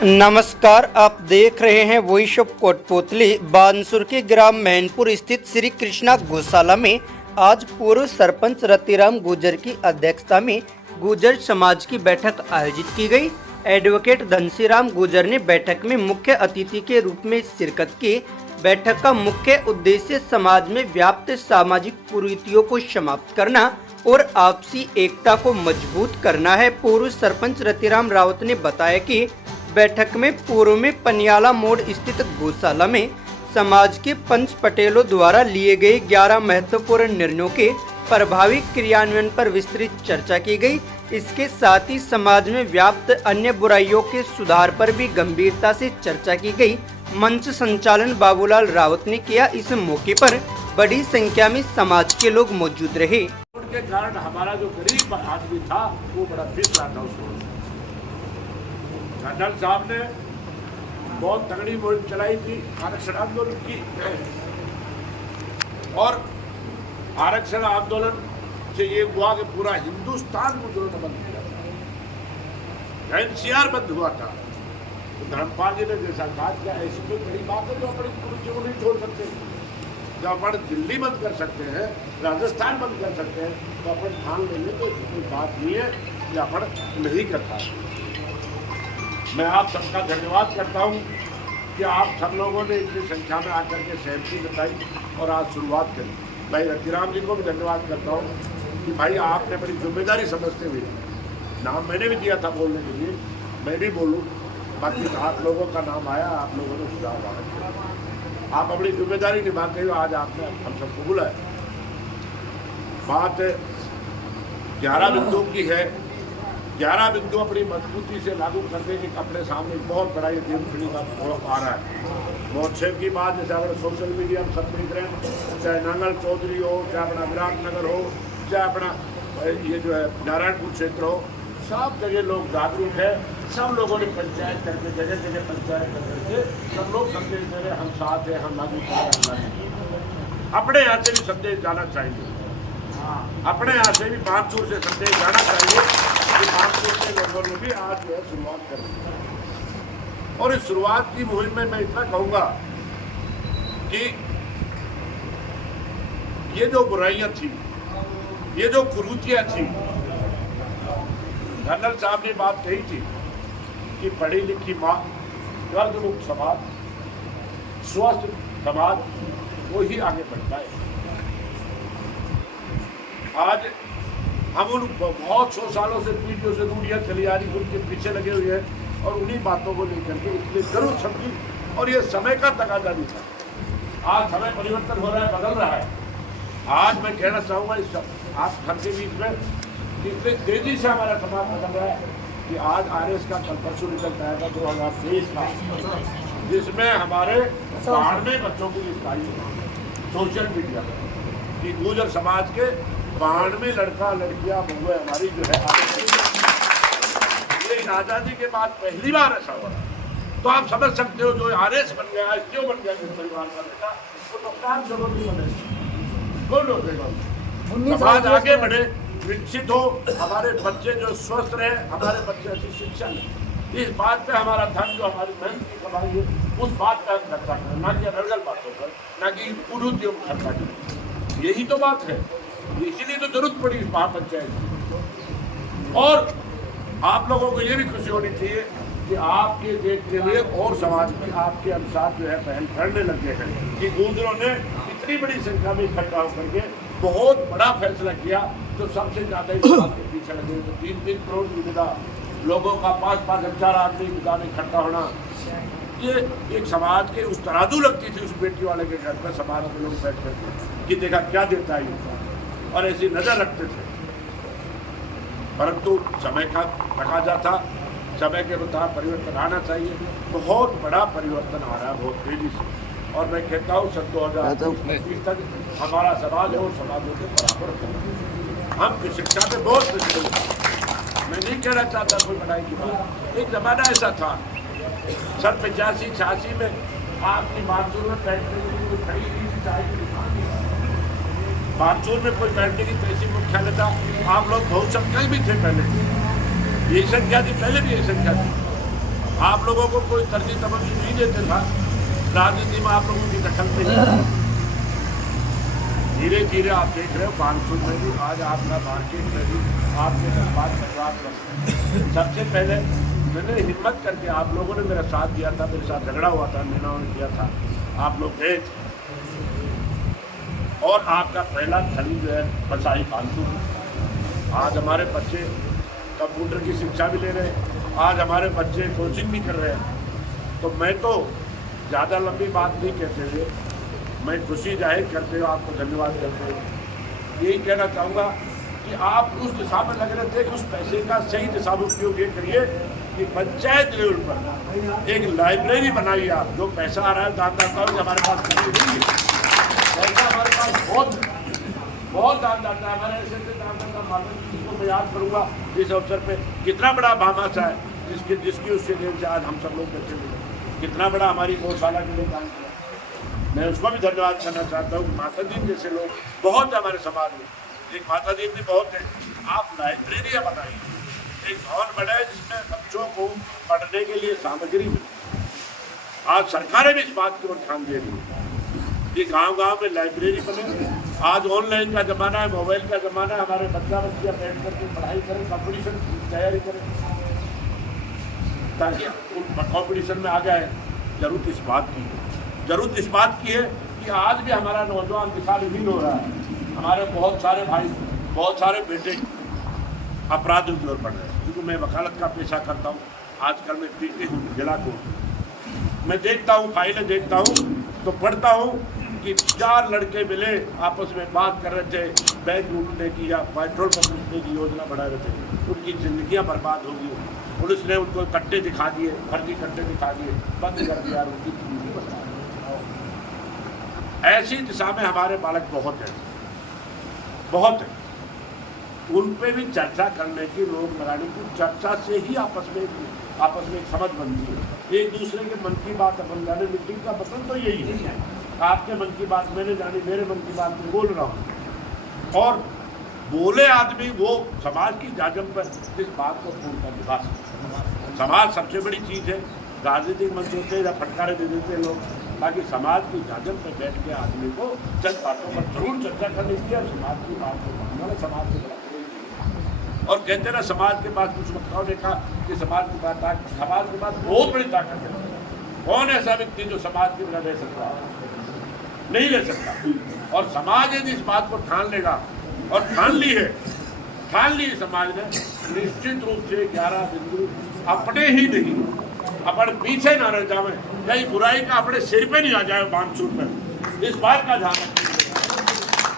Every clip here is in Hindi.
नमस्कार, आप देख रहे हैं वॉइस ऑफ कोटपुतली। बानसूर के ग्राम मैनपुर स्थित श्री कृष्णा गौशाला में आज पूर्व सरपंच रतिराम गुर्जर की अध्यक्षता में गुर्जर समाज की बैठक आयोजित की गई। एडवोकेट धनसीराम गुर्जर ने बैठक में मुख्य अतिथि के रूप में शिरकत की। बैठक का मुख्य उद्देश्य समाज में व्याप्त सामाजिक कुरीतियों को समाप्त करना और आपसी एकता को मजबूत करना है। पूर्व सरपंच रतिराम रावत ने बताया कि बैठक में पूर्व में पनियाला मोड़ स्थित गौशाला में समाज के पंच पटेलों द्वारा लिए गए 11 महत्वपूर्ण निर्णयों के प्रभावी क्रियान्वयन पर विस्तृत चर्चा की गई। इसके साथ ही समाज में व्याप्त अन्य बुराइयों के सुधार पर भी गंभीरता से चर्चा की गई। मंच संचालन बाबूलाल रावत ने किया। इस मौके पर बड़ी संख्या में समाज के लोग मौजूद रहे। के कारण हमारा जो गरीब आदमी था वो बड़ा पिस रहा था। उसको जनरल साहब ने बहुत तगड़ी मुहिम चलाई थी आरक्षण आंदोलन की, और आरक्षण आंदोलन से ये हुआ कि पूरा हिंदुस्तान को उन्होंने बंद किया। एनसीआर बंद हुआ था। तो धर्मपाल जी ने जैसा कहा क्या ऐसी कोई बड़ी बात है जो अपनी कुर्सी को नहीं छोड़ सकते। जब अपन दिल्ली बंद कर सकते हैं, राजस्थान बंद कर सकते हैं, तो अपन ठान लेंगे तो ऐसी कोई बात नहीं है कि अपन नहीं करता। मैं आप सबका धन्यवाद करता हूं कि आप सब लोगों ने इतनी संख्या में आकर के सहमति बताई और आज शुरुआत करी। भाई रतिराम जी को भी धन्यवाद करता हूं कि भाई आपने बड़ी जिम्मेदारी समझते हुए, नाम मैंने भी दिया था बोलने के लिए, मैं भी बोलूँ, बाकी आप लोगों का नाम आया, आप लोगों ने सुधार किया, आप अपनी जिम्मेदारी निभाते हुए आज आपने हम सबको बुलाया। बात 11 बिंदु की है। 11 बिंदु अपनी मजबूती से लागू करने के अपने सामने बहुत बड़ा ये देवखड़ी का आ रहा है। महोत्सव की बात जैसे अपने सोशल मीडिया में सब देख रहे हैं, चाहे नांगल चौधरी हो, चाहे अपना विराटनगर हो, चाहे अपना ये जो है नारायणपुर क्षेत्र हो, सब जगह लोग जागरूक है। सब लोगों ने पंचायत करके जगह जगह पंचायत करके सब लोग संदेश दे रहे, हम साथ हैं, हम लागू करें। अपने यहाँ से भी संदेश जाना चाहिए, अपने यहाँ से भी बानसूर से संदेश जाना चाहिए कि बानसूर के लोगों ने भी आज जो है शुरुआत करनी। और इस शुरुआत की मुहिम में मैं इतना कहूँगा कि ये जो बुराइयां थी, ये जो कुरीतियां थी, जनरल साहब ने बात कही थी कि पढ़ी लिखी माँ, कर्ज मुक्त समाज, स्वस्थ समाज, वो ही आगे बढ़ता है। आज हम उन बहुत 100 सालों से पीढ़ियों से दूरियां चली आ रही, उनके पीछे लगे हुए हैं और उन्हीं बातों को लेकर के इसलिए जरूर समझी। और ये समय का तकाजा भी था। आज समय परिवर्तन हो रहा है, बदल रहा है। आज मैं कहना चाहूँगा इस आप सबके बीच में कि इतने तेजी से हमारा समाज बदल रहा है कि आज आरएस का कल परसों निकल जाएगा 2023 का, जिसमें हमारे 92 बच्चों की लिस्ट आई सोशल मीडिया पर कि गुर्जर समाज के 92 लड़का लड़कियां बहुएं हमारी जो है ये आज़ादी के बाद पहली बार ऐसा हो रहा है। तो आप समझ सकते हो जो आरएस बन गया, क्यों बन गया जिस परिवार का बेटा, तो नुकसान जरूर नहीं बने। कौन रोकेगा? समाज आगे बढ़े, विकसित हो, हमारे बच्चे जो स्वस्थ रहे, हमारे बच्चे अच्छी शिक्षा लें। इस बात पे हमारा धन जो हमारी मेहनत की कमाई है, उस बात पे हम खर्चा करें, ना कि अनर्गल बातों पर, ना कि कुरीतियों में खर्चा करें। यही तो बात है। इसीलिए तो जरूरत पड़ी इस महापंचायत की। और आप लोगों को ये भी खुशी होनी चाहिए कि आपके देखते हुए और समाज में आपके अनुसार जो है पहल करने लगे हैं कि गुर्जरों ने इतनी बड़ी संख्या में इकट्ठा होकर के बहुत बड़ा फैसला किया। तो सबसे ज़्यादा इस बात के पीछे लगे तो 3-3 करोड़ निविदा लोगों का 5-5 हजार आदमी निविदा में इकट्ठा होना, ये एक समाज के उस तराजू लगती थी उस बेटी वाले के घर पर समाज के लोग बैठ करके कि देखा क्या देता है इंसान, और ऐसी नजर रखते थे। परंतु समय का तकाजा था, समय के मुताबिक परिवर्तन आना चाहिए। बहुत बड़ा परिवर्तन आ रहा है बहुत तेजी से, और मैं कहता हूँ सन 2025 तक हमारा समाज और समाजों के बराबर होगा। हम शिक्षा में बहुत पिछड़े हैं। मैं नहीं कहना चाहता कोई बड़ाई की बात। एक जमाना ऐसा था सन 85-86 में आपकी बानसूर में बैठने के लिए कोई खड़ी नहीं चाहिए। बानसूर में कोई बैठने की तहसील मुख्यालय था, आप लोग बहुसंख्यक भी थे पहले, यही संख्या थी, पहले भी यही संख्या थी। आप लोगों को कोई तरजीह तवज्जो नहीं देते था, राजनीति में आप लोगों की दखल नहीं। धीरे धीरे आप देख रहे हो बानसूर में भी आज आपका मार्केट में भी आपके जज्बात बर्बाद कर। सबसे पहले मैंने हिम्मत करके, आप लोगों ने मेरा साथ दिया था, मेरे साथ झगड़ा हुआ था, मैंने उन्हें किया था, आप लोग गए थे। और आपका पहला खड़ी जो है बसाई बानसूर। आज हमारे बच्चे कंप्यूटर की शिक्षा भी ले रहे हैं, आज हमारे बच्चे कोचिंग भी कर रहे हैं। तो मैं तो ज़्यादा लंबी बात नहीं कहते हुए मैं खुशी जाहिर करते हुए आपको धन्यवाद करते हुए यही कहना चाहूँगा कि आप उस दिशा में लग रहे थे कि उस पैसे का सही दिशा में उपयोग ये करिए कि पंचायत लेवल पर एक लाइब्रेरी बनाइए। आप जो पैसा आ रहा है दानदाताओं के हमारे पास पैसा हमारे पास बहुत दानदाता हमारे ऐसे दानदाता मालूम, जिसको मैं याद करूँगा इस अवसर पे, कितना बड़ा भामाशा है जिसकी उससे देन से आज हम सब लोग बच्चे मिले, कितना बड़ा हमारी गौशाला के लिए काम किया। मैं उसको भी धन्यवाद करना चाहता हूँ। माता दीन जैसे लोग बहुत है हमारे समाज में, एक माता दीन भी बहुत है। आप लाइब्रेरियाँ बनाइए, एक भवन बनाए जिसमें बच्चों को पढ़ने के लिए सामग्री मिले। आज सरकारें भी इस बात की ओर ध्यान दे रही है कि गांव-गांव में लाइब्रेरी बने। आज ऑनलाइन का ज़माना है, मोबाइल का ज़माना है, हमारे बच्चियाँ बैठ करके पढ़ाई करें, कंपटीशन की तैयारी करें ताकि कंपटीशन में आ जाए। जरूरत इस बात की है कि आज भी हमारा नौजवान दिशा विहीन हो रहा है। हमारे बहुत सारे भाई, बहुत सारे बेटे अपराधों की ओर बढ़ रहे हैं। क्योंकि मैं वकालत का पेशा करता हूँ, आजकल मैं पीटी हूँ जिला कोर्ट, मैं देखता हूँ, फाइलें देखता हूँ तो पढ़ता हूँ कि 4 लड़के मिले आपस में बात कर रहे थे बैंक लूटने की या पेट्रोल पंप लूटने की योजना बना रहे थे। उनकी जिंदगियाँ बर्बाद हो गई। पुलिस ने उनको कट्टे दिखा दिए, फर्जी कट्टे दिखा दिए, बंद कर दिया, उनकी जिंदगी बर्बाद। ऐसी दिशा में हमारे बालक बहुत हैं। उन पे भी चर्चा करने की, लोग लगाने की, चर्चा से ही आपस में एक समझ बनती है। एक दूसरे के मन की बात अपन जाने, मीटिंग का मतलब तो यही है, आपके मन की बात मैंने जानी, मेरे मन की बात मैं बोल रहा हूँ। और बोले आदमी वो समाज की जाजम पर इस बात को पूर्णतः निभा सकते। समाज सबसे बड़ी चीज़ है। राजनीतिक मंच होते हैं या फटकारे दे देते हैं लोग, ताकि समाज की जाजम पर बैठ के आदमी को चंद बातों पर जरूर चर्चा करनी चाहिए और समाज की बात को मानना, समाज से बड़ा। और कहते ना समाज के पास, कुछ वक्ताओं ने कहा कि समाज के पास बहुत बड़ी ताकत है। कौन ऐसा व्यक्ति जो समाज की बिना रह सकता है? नहीं रह सकता। और समाज यदि इस बात को ठान लेगा, और ठान ली है समाज ने, निश्चित रूप से 11 बिंदु अपने ही नहीं, अपन पीछे ना रह जाए, कहीं बुराई का अपने सिर पे नहीं आ जाए बानसूर में। इस बात का ध्यान रखें।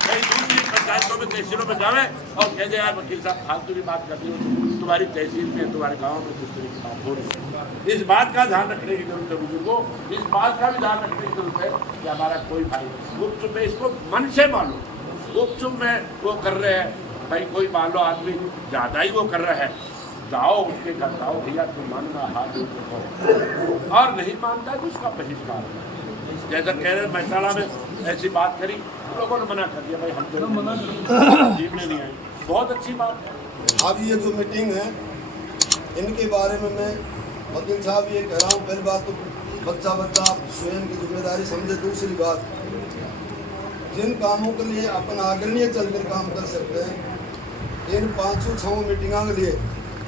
कहीं दूसरी पंचायतों में, तहसीलों में जावे और कह दे यार वकील साहब फालतू की बात करती हो, तुम्हारी तहसील में, तुम्हारे गाँव में दूसरी की बात हो रही है। इस बात का ध्यान रखने की जरूरत है बुजुर्गों। इस बात का भी ध्यान रखने की जरूरत है कि हमारा कोई भाई गुपचुप में, इसको मन से मानो, गुपचुप में वो कर रहे हैं भाई, कोई मान लो आदमी ज़्यादा ही वो कर रहा है, जाओ उसके घर जाओ, भैया तुम मानना हाथ जोड़, और नहीं मानता है तो उसका बहिष्कार। जैसा कह रहे महिला में ऐसी बात करी, लोगों ने मना कर दिया, भाई हम तो जीवने नहीं आए। बहुत अच्छी बात है। अब ये जो मीटिंग है इनके बारे में मैं वकील साहब ये कह रहा हूँ। पहली बात तो बच्चा स्वयं की जिम्मेदारी समझे। दूसरी बात, जिन कामों के लिए अपन आग्रणीय चलकर काम कर सकते हैं, इन 500-6 मीटिंगों के लिए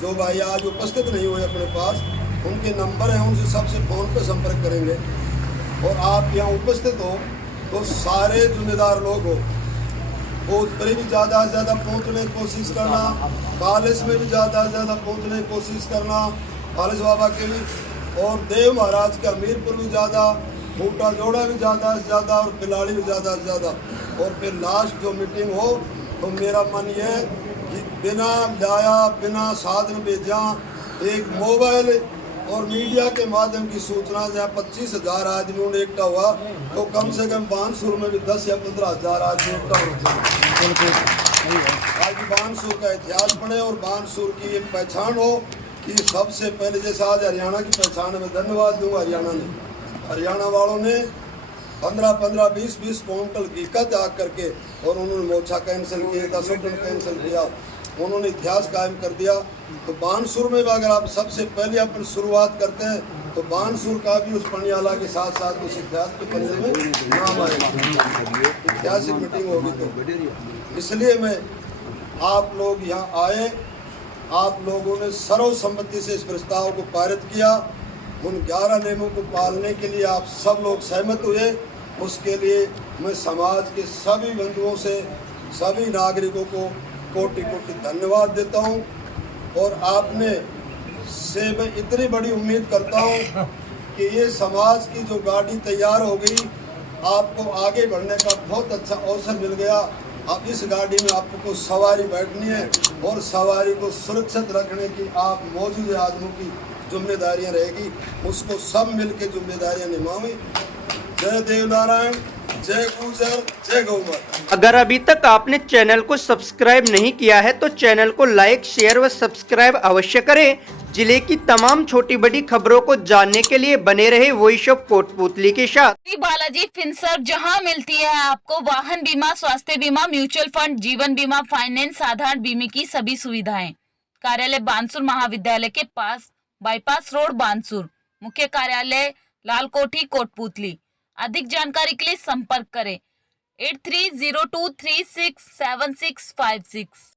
जो भाई आज उपस्थित नहीं हुए अपने पास, उनके नंबर हैं, उनसे सबसे फ़ोन पे संपर्क करेंगे। और आप यहाँ उपस्थित हो तो सारे जिम्मेदार लोग हो, बूथ पर भी ज़्यादा से ज़्यादा पहुँचने की कोशिश करना, कॉलेज में भी ज़्यादा से ज़्यादा पहुँचने की कोशिश करना, कॉलेज बाबा के भी, और देव महाराज के हमीरपुर भी ज़्यादा, बूटा जोड़ा भी ज़्यादा से ज़्यादा, और पिलाड़ी भी ज़्यादा से ज़्यादा। और फिर लास्ट जो मीटिंग हो तो मेरा मन ये है कि बिना लाया, बिना साधन भेजा, एक मोबाइल और मीडिया के माध्यम की सूचना, जहाँ 25,000 आदमियों ने इकट्ठा हुआ तो कम से कम बानसूर में भी 10 या 15,000 आदमी इकट्ठा होना चाहिए। आज बानसूर का इतिहास बने और बानसूर की एक पहचान हो कि सबसे पहले, जैसे आज हरियाणा की पहचान है, मैं धन्यवाद दूंगा हरियाणा वालों ने 15-15, 20-20 क्विंटल घी का त्याग करके, और उन्होंने मोर्चा कैंसिल किया, 10 टन कैंसिल किया। उन्होंने इतिहास कायम कर दिया। तो बानसूर में भी अगर आप सबसे पहले अपन शुरुआत करते हैं तो बानसूर का भी उस पनियाला के साथ साथ उस इतिहास के पन्ने में नाम आएगा, ऐतिहासिक मीटिंग होगी। तो इसलिए मैं आप लोग यहाँ आए, आप लोगों ने सर्वसम्मति से इस प्रस्ताव को पारित किया। उन 11 नियमों को पालने के लिए आप सब लोग सहमत हुए, उसके लिए मैं समाज के सभी बंधुओं से, सभी नागरिकों को कोटि कोटि धन्यवाद देता हूँ। और आपने से मैं इतनी बड़ी उम्मीद करता हूँ कि ये समाज की जो गाड़ी तैयार हो गई, आपको आगे बढ़ने का बहुत अच्छा अवसर मिल गया। अब इस गाड़ी में आपको सवारी बैठनी है और सवारी को सुरक्षित रखने की आप मौजूदा आदमियों की जिम्मेदारियां रहेगी, उसको सब मिलकर जिम्मेदारियां निभाएं। जय देव नारायण, जय गुजर, जय गौ माता। अगर अभी तक आपने चैनल को सब्सक्राइब नहीं किया है तो चैनल को लाइक, शेयर व सब्सक्राइब अवश्य करें। जिले की तमाम छोटी बड़ी खबरों को जानने के लिए बने रहे वॉइस ऑफ कोटपुतली के साथ। श्री बालाजी फिनसर्व, जहां मिलती है आपको वाहन बीमा, स्वास्थ्य बीमा, म्यूचुअल फंड, जीवन बीमा, फाइनेंस, साधारण बीमे की सभी सुविधाएं। कार्यालय बानसूर महाविद्यालय के पास, बाईपास रोड, बानसूर। मुख्य कार्यालय लाल कोठी, कोटपुतली। अधिक जानकारी के लिए संपर्क करें 8302367656।